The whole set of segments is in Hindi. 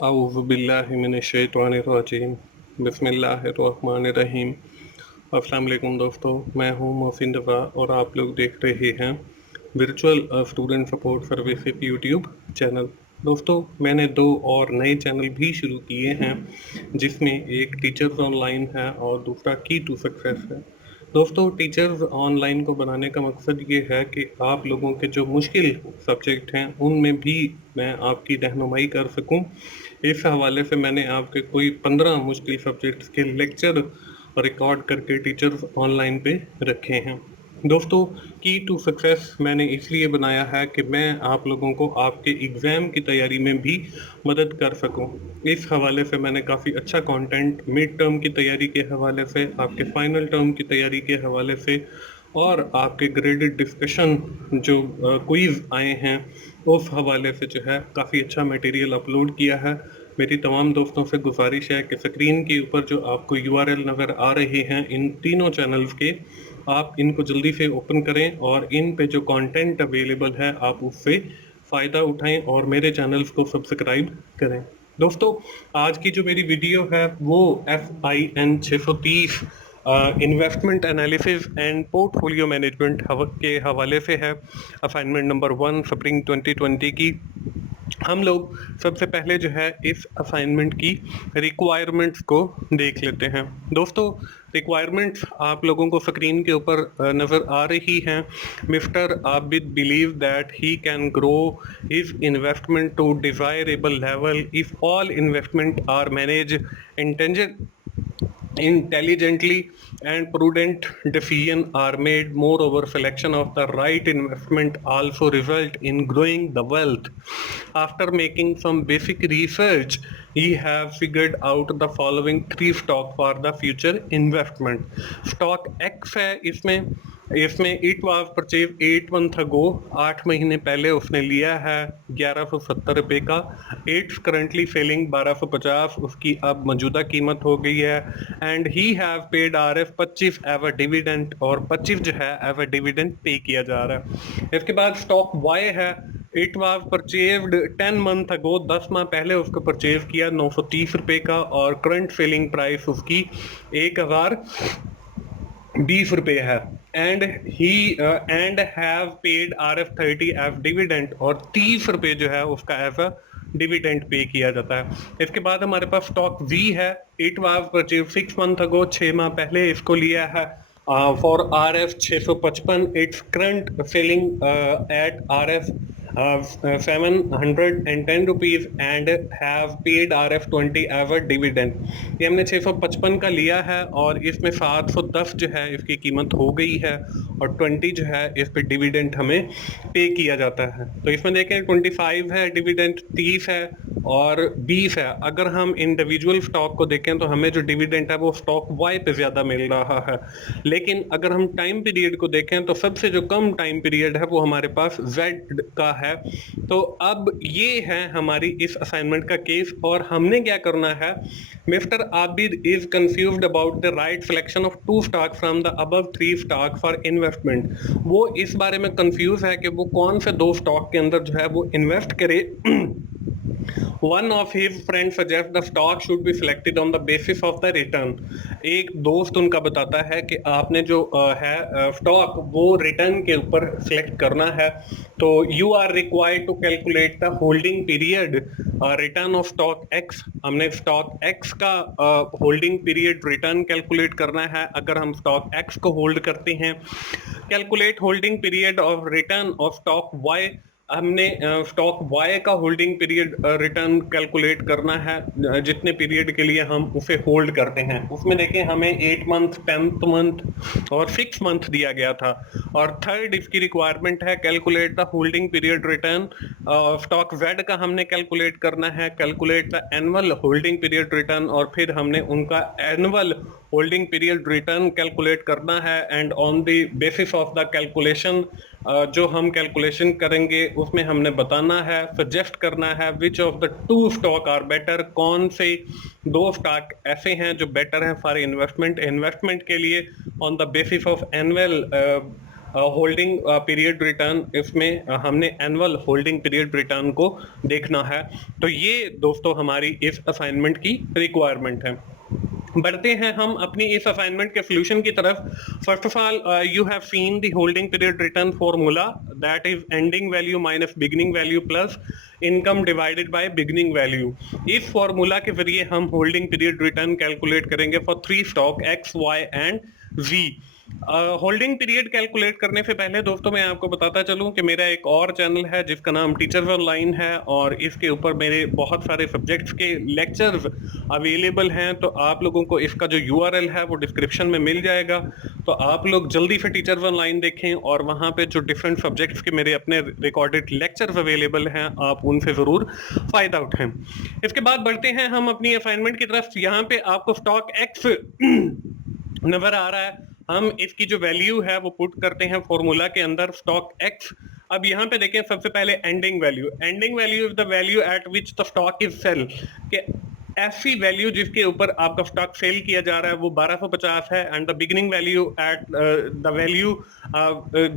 औज़ुबिल्लाहिमिनश्शैतानिर्रजीम बिस्मिल्लाहिर्रहमानिर्रहीम। अस्सलाम वालेकुम दोस्तों, मैं हूं मोहसिन रज़ा और आप लोग देख रहे हैं virtual student support services YouTube channel. दोस्तों, मैंने 2 और नए चैनल भी शुरू किए हैं, जिसमें एक टीचर्स ऑनलाइन है और दूसरा की टू सक्सेस है। दोस्तों, टीचर्स ऑनलाइन को बनाने का मकसद ये है कि आप लोगों के जो मुश्किल सब्जेक्ट हैं, उनमें भी मैं आपकी रहनुमाई कर सकूं। इस हवाले से मैंने आपके कोई 15 मुश्किल सब्जेक्ट्स के लेक्चर रिकॉर्ड करके टीचर्स ऑनलाइन पे रखे हैं। दोस्तों, की टू सक्सेस मैंने इसलिए बनाया है कि मैं आप लोगों को आपके एग्ज़ाम की तैयारी में भी मदद कर सकूं। इस हवाले से मैंने काफ़ी अच्छा कंटेंट मिड टर्म की तैयारी के हवाले से, आपके फाइनल टर्म की तैयारी के हवाले से और आपके ग्रेडेड डिस्कशन जो क्विज़ आए हैं, उस हवाले से जो है काफ़ी अच्छा मटेरियल अपलोड किया है। मेरी तमाम दोस्तों से गुजारिश है कि स्क्रीन के ऊपर जो आपको यूआरएल नज़र आ रहे हैं इन तीनों चैनल्स के, आप इनको जल्दी से ओपन करें और इन पे जो कंटेंट अवेलेबल है आप उससे फ़ायदा उठाएं और मेरे चैनल्स को सब्सक्राइब करें। दोस्तों, आज की जो मेरी वीडियो है वो FIN 630 investment analysis and portfolio management के हवाले से है। असाइनमेंट नंबर 1 स्प्रिंग 2020 की। हम लोग सबसे पहले जो है इस असाइनमेंट की रिक्वायरमेंट्स को देख लेते हैं। दोस्तों, रिक्वायरमेंट्स आप लोगों को स्क्रीन के ऊपर नज़र आ रही हैं। Mister Abid believe that he can grow his investment to desirable level if all investment are manage intelligently and prudent decisions are made. Moreover, selection of the right investment also result in growing the wealth. After making some basic research, he have figured out the following 3 stock for the future investment. Stock X है, इसमें इसमें it was purchase 8 month ago, 8 महीने पहले उसने लिया है 1170 रुपये का। इट्स करंटली सेलिंग 1250, उसकी अब मौजूदा कीमत हो गई है। And he have paid RF 25 ever dividend, और 25 जो है एवर डिविडेंड पे किया जा रहा है। इसके बाद स्टॉक Y है। It was purchased 10 month ago, 10 माह पहले उसको परचेज किया 930 रुपये का, और करंट सेलिंग प्राइस उसकी 1020 रुपये है। And he and have paid RF 30 as dividend, और 30 रुपये जो है उसका एज अ डिविडेंड पे किया जाता है। इसके बाद हमारे पास स्टॉक V है। It was purchase 6 month ago, 6 माह पहले इसको लिया है for RF 655। Its current selling at RF 710 rupees and have paid RF 20 ever dividend. ये हमने 655 का लिया है और इसमें 710 जो है इसकी कीमत हो गई है, और 20 जो है इस पे डिविडेंड हमें पे किया जाता है। तो इसमें देखें 25 है डिविडेंड, 30 है और 20 है। अगर हम इंडिविजुअल स्टॉक को देखें तो हमें जो डिविडेंड है वो स्टॉक Y पे ज़्यादा मिल रहा है, लेकिन अगर हम टाइम पीरियड को देखें तो सबसे जो कम टाइम पीरियड है वो हमारे पास Z का है। तो अब ये है हमारी इस असाइनमेंट का केस, और हमने क्या करना है, mister Abid is confused about the right selection of 2 stock from the above 3 stock for investment. वो इस बारे में कंफ्यूज है कि वो कौन से 2 स्टॉक के अंदर जो है वो इन्वेस्ट करे। One of his friends suggests the stock should be selected on the basis of the return. एक दोस्त उनका बताता है कि आपने जो है स्टॉक वो रिटर्न के ऊपर सिलेक्ट करना है। तो you are required to calculate the holding period return of stock X। हमने स्टॉक X का होल्डिंग पीरियड रिटर्न कैलकुलेट करना है अगर हम स्टॉक X को होल्ड करते हैं। Calculate holding period of return of stock Y। हमने स्टॉक Y का होल्डिंग पीरियड रिटर्न कैलकुलेट करना है जितने पीरियड के लिए हम उसे होल्ड करते हैं। उसमें देखें हमें 8 मंथ, 10 मंथ और 6 मंथ दिया गया था। और थर्ड इसकी रिक्वायरमेंट है calculate the holding period return stock Z का हमने कैलकुलेट करना है, calculate the annual holding period return, और फिर हमने उनका annual holding period return calculate करना है। And on the basis of the calculation जो हम कैलकुलेशन करेंगे उसमें हमने बताना है, सजेस्ट करना है which of the 2 stock are better, कौन से 2 स्टॉक ऐसे हैं जो बेटर हैं फॉर इन्वेस्टमेंट के लिए on the basis of annual holding period return, इसमें हमने एनुअल होल्डिंग पीरियड रिटर्न को देखना है। तो ये दोस्तों हमारी इस असाइनमेंट की रिक्वायरमेंट है। बढ़ते हैं हम अपनी इस असाइनमेंट के सॉल्यूशन की तरफ। First of all, you have seen the holding period return formula, that is ending value minus beginning value plus income divided by beginning value. इस फॉर्मूला के जरिए हम होल्डिंग पीरियड रिटर्न कैलकुलेट करेंगे for 3 stock X, Y and Z. Holding period calculate करने से पहले दोस्तों मैं आपको बताता चलूं कि मेरा एक और चैनल है जिसका नाम टीचर्स ऑनलाइन है, और इसके ऊपर मेरे बहुत सारे सब्जेक्ट्स के लेक्चर्स अवेलेबल हैं। तो आप लोगों को इसका जो यूआरएल है वो डिस्क्रिप्शन में मिल जाएगा। तो आप लोग जल्दी से टीचर्स ऑनलाइन देखें, और वहाँ पे जो डिफरेंट सब्जेक्ट्स के मेरे अपने रिकॉर्डेड लेक्चर्स अवेलेबल हैं, आप उनसे ज़रूर फ़ायदा उठाएं। इसके बाद बढ़ते हैं हम अपनी असाइनमेंट की तरफ। यहाँ पे आपको स्टॉक एक्स नजर आ रहा है। हम इसकी जो वैल्यू है वो पुट करते हैं फॉर्मूला के अंदर, स्टॉक एक्स। अब यहाँ पे देखें, सबसे पहले ending value. Ending value is the value at which the stock is sell, कि ऐसी वैल्यू जिसके ऊपर आपका स्टॉक सेल किया जा रहा है वो 1250 है, and the beginning value at the value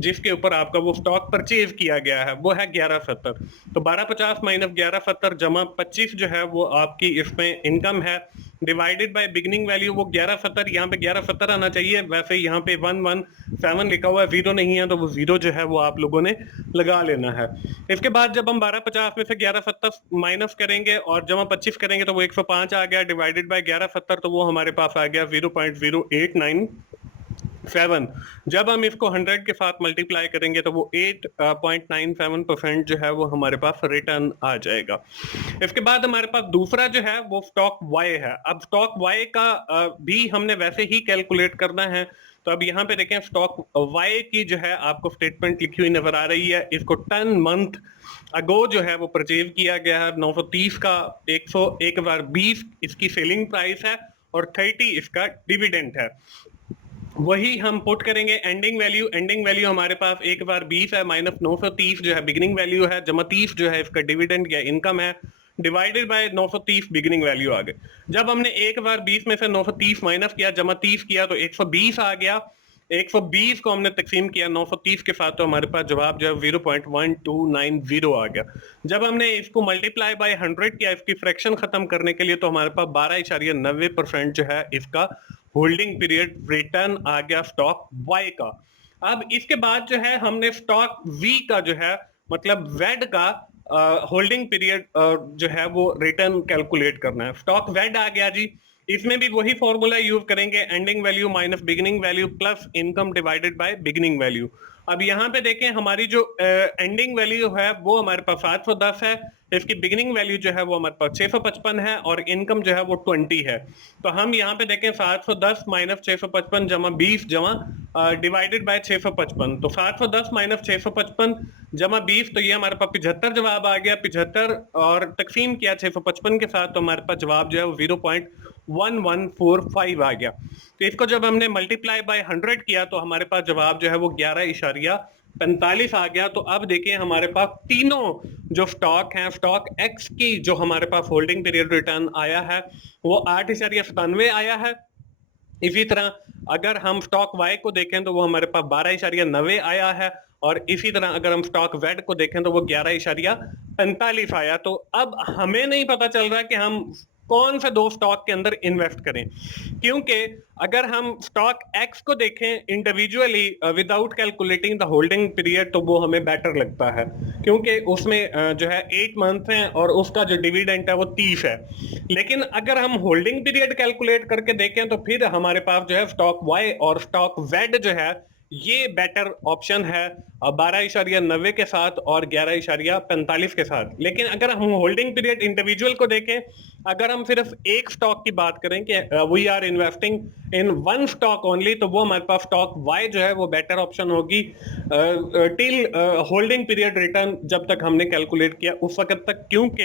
जिसके ऊपर आपका वो स्टॉक परचेज किया गया है वो है 1170। तो 1250 माइनस 1170 जमा 25 जो है वो आपकी इसमें इनकम है, डिवाइडेड बाय बिगिनिंग वैल्यू वो 1170, यहाँ पे 1170 आना चाहिए, वैसे यहाँ पे 117 लिखा हुआ है, जीरो नहीं है तो वो जीरो जो है वो आप लोगों ने लगा लेना है। इसके बाद जब हम 1250 में से 1170 माइनस करेंगे और जमा 25 करेंगे तो वो 105 आ गया, डिवाइडेड बाय 1170 तो वो हमारे पास आ गया 0.0897। जब हम इसको 100 के साथ मल्टीप्लाई करेंगे तो वो 8.97% जो है वो हमारे पास रिटर्न आ जाएगा। इसके बाद हमारे पास दूसरा जो है वो स्टॉक वाई है। अब स्टॉक वाई का भी हमने वैसे ही कैलकुलेट करना है। तो अब यहाँ पे देखें, स्टॉक वाई की जो है आपको स्टेटमेंट लिखी हुई नजर आ रही है। इसको 10 मंथ अगो जो है वो परचेज किया गया है 930 का, 101,20 इसकी सेलिंग प्राइस है, और 30 इसका डिविडेंड है। वही हम पुट करेंगे एंडिंग वैल्यू। एंडिंग वैल्यू हमारे पास 1,20 है, माइनस 930 जो है बिगिनिंग वैल्यू है, जमा 30 जो है इसका डिविडेंड या इनकम है, डिवाइडेड बाय 930 बिगिनिंग वैल्यू आ गए। जब हमने 1,20 में से 930 माइनस किया, जमा 30 किया तो 120 आ गया। 120 को हमने तकसीम किया 930 के साथ, तो हमारे पास जवाब जो है 0.1290 आ गया। जब हमने इसको मल्टीप्लाई बाय 100 किया इसकी फ्रैक्शन खत्म करने के लिए, तो हमारे पास 12.90% जो है इसका होल्डिंग पीरियड रिटर्न आ गया स्टॉक वाई का। अब इसके बाद जो है हमने स्टॉक वी का जो है मतलब वेड का होल्डिंग पीरियड जो है वो रिटर्न कैलकुलेट करना है। स्टॉक वेड आ गया जी। इसमें भी वही फॉर्मूला यूज करेंगे, ending value minus beginning value plus income divided by beginning value. अब यहाँ पे देखें, हमारी जो एंडिंग वैल्यू है वो हमारे पास 710 है, इसकी बिगिनिंग वैल्यू जो है वो हमारे पास 655 है, और इनकम जो है वो 20 है। तो हम यहाँ पे देखें 710 माइनस 655 जमा 20 जमा डिवाइडेड बाय 655। तो 710 माइनस 655 जमा 20, तो ये हमारे पास 75 जवाब आ गया। 75 और तकसीम किया 655 के साथ, तो हमारे पास जवाब जो है वो 0.1145 आ गया। तो इसको जब हमने मल्टीप्लाई बाय 100 किया तो हमारे पास जवाब जो है वो 11.45 आ गया। तो अब देखिए हमारे पास तीनों जो स्टॉक हैं, स्टॉक एक्स की जो हमारे पास होल्डिंग पीरियड रिटर्न आया है वो 8.97 आया है। इसी तरह अगर हम स्टॉक वाई को देखें तो वो हमारे पास 12.90 आया है, और इसी तरह अगर हम स्टॉक वेड को देखें तो वो 11.45 आया। तो अब हमें नहीं पता चल रहा कि हम कौन से दो स्टॉक के अंदर इन्वेस्ट करें, क्योंकि अगर हम स्टॉक एक्स को देखें individually without calculating the holding period तो वो हमें बेटर लगता है, क्योंकि उसमें जो है 8 मंथ है और उसका जो डिविडेंड है वो 30 है। लेकिन अगर हम होल्डिंग पीरियड कैलकुलेट करके देखें तो फिर हमारे पास जो है स्टॉक वाई और स्टॉक वेड जो है ये बेटर ऑप्शन है 12.90 के साथ और 11.45 के साथ। लेकिन अगर हम होल्डिंग पीरियड इंडिविजुअल को देखें, अगर हम सिर्फ एक स्टॉक की बात करें कि we are investing in one stock only, तो वो हमारे पास स्टॉक वाई जो है वो बेटर ऑप्शन होगी टिल होल्डिंग पीरियड रिटर्न, जब तक हमने कैलकुलेट किया उस वक्त तक, क्योंकि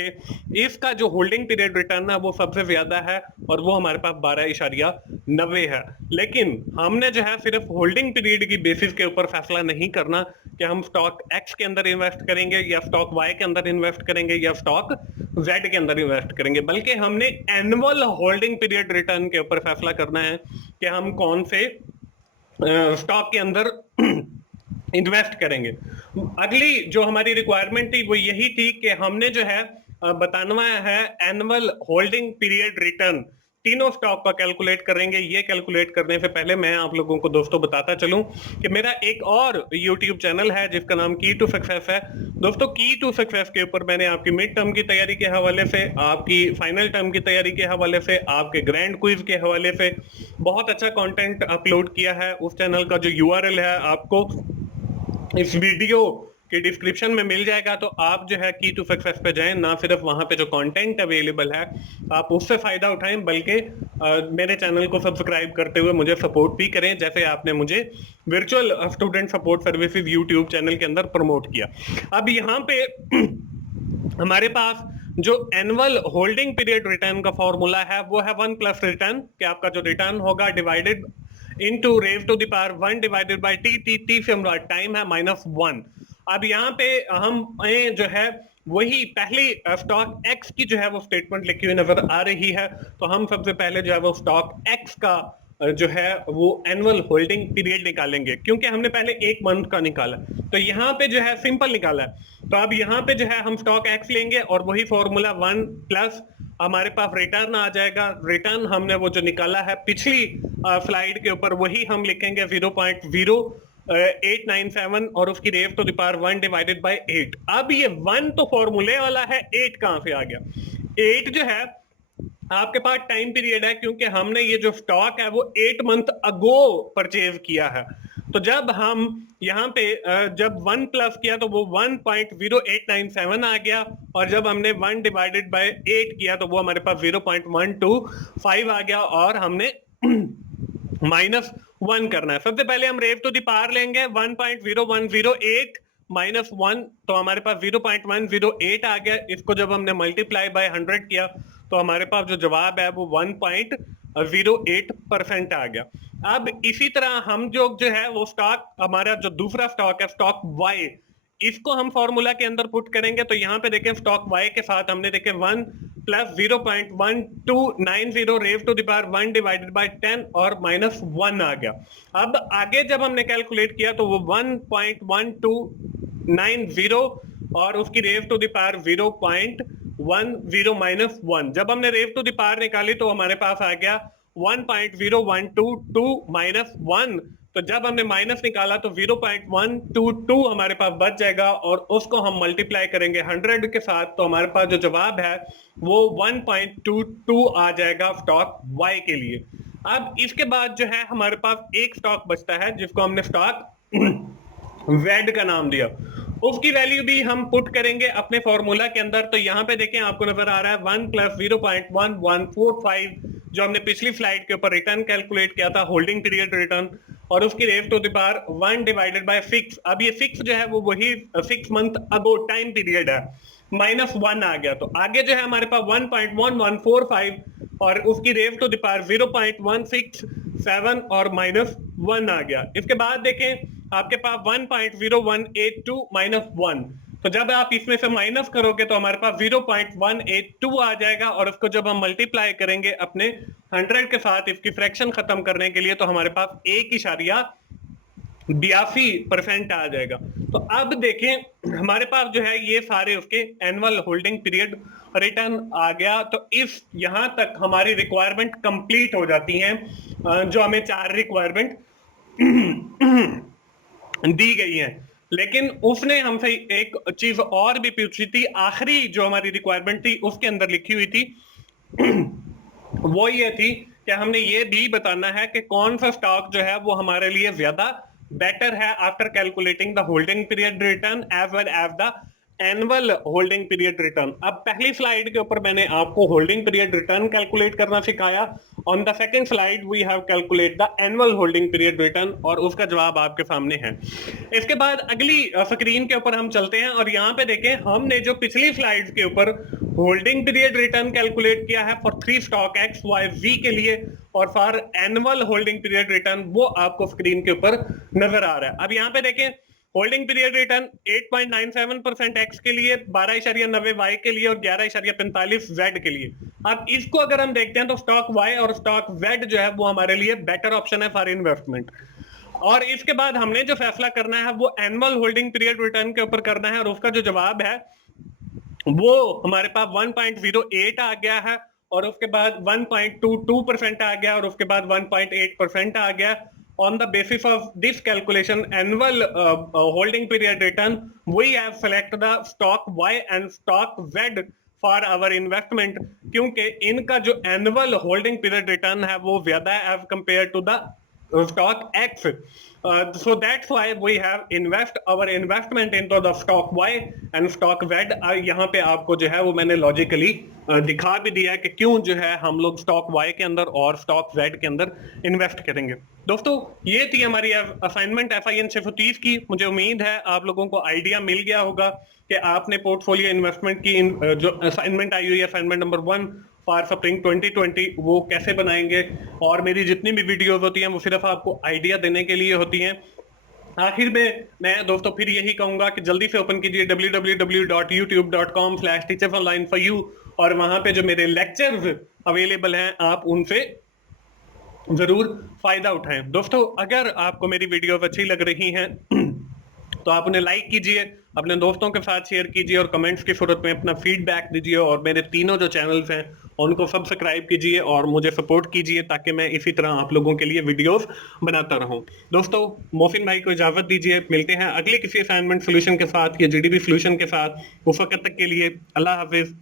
इसका जो होल्डिंग पीरियड रिटर्न है वो सबसे ज्यादा है और वो हमारे पास 12.90 है। लेकिन हमने जो है सिर्फ होल्डिंग पीरियड की बेसिस के ऊपर फैसला नहीं करना कि हम स्टॉक एक्स के अंदर इन्वेस्ट करेंगे या स्टॉक वाई के अंदर इन्वेस्ट करेंगे या स्टॉक जेड के अंदर इन्वेस्ट करेंगे, बल्कि हमने एनुअल होल्डिंग पीरियड रिटर्न के ऊपर फैसला करना है कि हम कौन से स्टॉक के अंदर इन्वेस्ट करेंगे। अगली जो हमारी रिक्वायरमेंट थी वो यही थी कि हमने जो है बताना है एनुअल होल्डिंग पीरियड रिटर्न, तीनों स्टॉक का कैलकुलेट करेंगे। ये कैलकुलेट करने से पहले मैं आप लोगों को दोस्तों बताता चलूं कि मेरा एक और यूट्यूब चैनल है जिसका नाम की टू सक्सेस है। दोस्तों की टू सक्सेस के ऊपर मैंने आपकी मिड टर्म की तैयारी के हवाले से, आपकी फाइनल टर्म की तैयारी के हवाले से, आपके ग्रैंड क्विज के हवाले से बहुत अच्छा कंटेंट अपलोड किया है। उस चैनल का जो यूआरएल है आपको इस वीडियो के डिस्क्रिप्शन में मिल जाएगा, तो आप जो है की टू सक्सेस पे जाएं। ना सिर्फ वहां पे जो कंटेंट अवेलेबल है आप उससे फायदा उठाएं, बल्कि मेरे चैनल को सब्सक्राइब करते हुए मुझे सपोर्ट भी करें, जैसे आपने मुझे virtual student support services YouTube channel के अंदर प्रमोट किया। अब यहाँ पे हमारे पास जो एनुअल होल्डिंग पीरियड रिटर्न का फॉर्मूला है वो है 1 प्लस रिटर्न, कि आपका जो रिटर्न होगा divided into raise to the power 1 divided by T से हमारा टाइम है -1। अब यहाँ पे हम जो है वही पहली स्टॉक एक्स की जो है वो स्टेटमेंट लिखी हुई नजर आ रही है, तो हम सबसे पहले जो है वो स्टॉक एक्स का जो है वो एनुअल होल्डिंग पीरियड निकालेंगे, क्योंकि हमने पहले एक मंथ का निकाला, तो यहाँ पे जो है सिंपल निकाला है। तो अब यहाँ पे जो है हम स्टॉक एक्स लेंगे और वही फॉर्मूला 1 प्लस हमारे पास रिटर्न आ जाएगा। रिटर्न हमने वो जो निकाला है पिछली स्लाइड के ऊपर वही हम लिखेंगे 0.0897 और उसकी raise to the power 1 divided by 8। अब ये 1 तो फॉर्मूले वाला है, 8 कहां से आ गया? 8 जो है आपके पास टाइम पीरियड है, क्योंकि हमने ये जो स्टॉक है वो 8 मंथ अगो परचेज किया है। तो जब हम यहाँ पे जब 1 प्लस किया तो वो 1.0897 आ गया, और जब हमने 1 डिवाइडेड बाय 8 किया तो वो हमारे पास 0.125 आ गया, और हमने -1 करना है। सबसे पहले हम रेव टू द पावर लेंगे 1.0108 -1, तो हमारे पास 0.108 आ गया। इसको जब हमने मल्टीप्लाई बाय 100 किया तो हमारे पास जो जवाब है वो 1.08% आ गया। अब इसी तरह हम जो है वो स्टॉक, हमारा जो दूसरा स्टॉक है स्टॉक वाई, इसको हम फॉर्मूला के अंदर पुट करेंगे। तो यहाँ पे देखें स्टॉक वाई के साथ हमने देखे 1 plus 0.1290 raise to the power 1 divided by 10 और -1 आ गया। अब आगे जब हमने कैलकुलेट किया तो वो 1.1290 और उसकी रेव टू द पावर 0.10 -1। जब हमने रेव टू द पावर निकाली तो हमारे पास आ गया 1.0122 -1। तो जब हमने माइनस निकाला तो 0.122 हमारे पास बच जाएगा, और उसको हम मल्टीप्लाई करेंगे 100 के साथ, तो हमारे पास जो जवाब है वो 1.22 आ जाएगा स्टॉक वाई के लिए। अब इसके बाद जो है हमारे पास एक स्टॉक बचता है जिसको हमने स्टॉक वेड का नाम दिया। उसकी वैल्यू भी हम पुट करेंगे अपने फॉर्मूला के अंदर। तो यहाँ पे देखें आपको नजर आ रहा है 1 प्लस 0.1145 जो हमने पिछली स्लाइड के ऊपर रिटर्न कैलकुलेट किया था, होल्डिंग पीरियड रिटर्न, और उसकी raise to the power 1 divided by 6। अब ये 6 जो है वो वही 6 मंथ अगो टाइम पीरियड है, -1 आ गया। तो आगे जो है हमारे पास 1.1145 और उसकी रेव टू द पावर 0.167 और -1 आ गया। इसके बाद देखें आपके पास 1.0182 -1, तो जब आप इसमें से माइनस करोगे तो हमारे पास 0.182 आ जाएगा, और उसको जब हम मल्टीप्लाई करेंगे अपने 100 के साथ इसकी फ्रैक्शन खत्म करने के लिए तो हमारे पास 1.82% आ जाएगा। तो अब देखें हमारे पास जो है ये सारे उसके एनुअल होल्डिंग पीरियड रिटर्न आ गया। तो इस यहां तक हमारी रिक्वायरमेंट कंप्लीट हो जाती है, जो हमें 4 रिक्वायरमेंट दी गई है। लेकिन उसने हमसे एक चीज और भी पूछी थी, आखिरी जो हमारी रिक्वायरमेंट थी उसके अंदर लिखी हुई थी वो ये थी कि हमने ये भी बताना है कि कौन सा स्टॉक जो है वो हमारे लिए ज्यादा बेटर है after calculating the holding period return as well as the annual holding period return. अब पहली स्लाइड के ऊपर मैंने आपको होल्डिंग पीरियड रिटर्न कैलकुलेट करना सिखाया, on the second slide we have calculate the annual holding period return, और उसका जवाब आपके सामने है। इसके बाद अगली स्क्रीन के ऊपर हम चलते हैं, और यहाँ पे देखें हमने जो पिछली स्लाइड के ऊपर होल्डिंग पीरियड रिटर्न कैलकुलेट किया है फॉर 3 स्टॉक एक्स वाई जी के लिए, और for annual holding period return वो आपको स्क्रीन के ऊपर नजर आ रहा है। अब यहाँ पे देखें होल्डिंग पीरियड रिटर्न 8.97% एक्स के लिए, 12.90 वाई के लिए और 11.45 जेड के लिए। अब इसको अगर हम देखते हैं तो स्टॉक वाई और स्टॉक जेड जो है वो हमारे लिए बेटर ऑप्शन है फॉर इन्वेस्टमेंट। और इसके बाद हमने जो फैसला करना है वो एनुअल होल्डिंग पीरियड रिटर्न के ऊपर करना है, और उसका जो जवाब है वो हमारे पास 1.08 आ गया है, और उसके बाद 1.22% आ गया, और उसके बाद 1.8% आ गया. On the basis of this calculation, annual holding period return, we have select the stock Y and stock Z for our investment, क्योंकि इनका जो annual holding period return है वो ज्यादा है as compared to the stock X. So that's why we have invest our investment into the stock Y and stock Z. यहाँ पे आपको जो है वो मैंने लॉजिकली दिखा भी दिया है कि क्यों जो है हम लोग स्टॉक Y के अंदर और स्टॉक Z के अंदर इन्वेस्ट करेंगे. दोस्तों ये थी हमारी असाइनमेंट FIN 630 की. मुझे उम्मीद है आप लोगों को आइडिया मिल गया होगा कि आपने पोर्टफोलियो इन्वेस्टमेंट की जो असाइनमेंट आई हुई है असाइनमेंट नंबर 1 फॉर स्प्रिंग 2020 वो कैसे बनाएंगे. और मेरी जितनी भी वीडियोस होती हैं वो सिर्फ आपको आइडिया देने के लिए होती हैं. आखिर में मैं दोस्तों फिर यही कहूंगा कि जल्दी से ओपन कीजिए www.youtube.com/teachersonline4u, और वहां पे जो मेरे लेक्चर्स अवेलेबल हैं आप उनसे जरूर फायदा उठाएं. दोस्तों अगर आपको मेरी वीडियो अच्छी लग रही हैं तो आप उन्हें लाइक कीजिए, अपने दोस्तों के साथ शेयर कीजिए, और कमेंट्स की सूरत में अपना फीडबैक दीजिए, और मेरे तीनों जो चैनल्स हैं उनको सब्सक्राइब कीजिए और मुझे सपोर्ट कीजिए ताकि मैं इसी तरह आप लोगों के लिए वीडियोस बनाता रहूं. दोस्तों मोहसिन भाई को इजाजत दीजिए, मिलते हैं अगले किसी असाइनमेंट सोल्यूशन के साथ या GDP सोल्यूशन के साथ. उस वक्त तक के लिए अल्लाह हाफिज.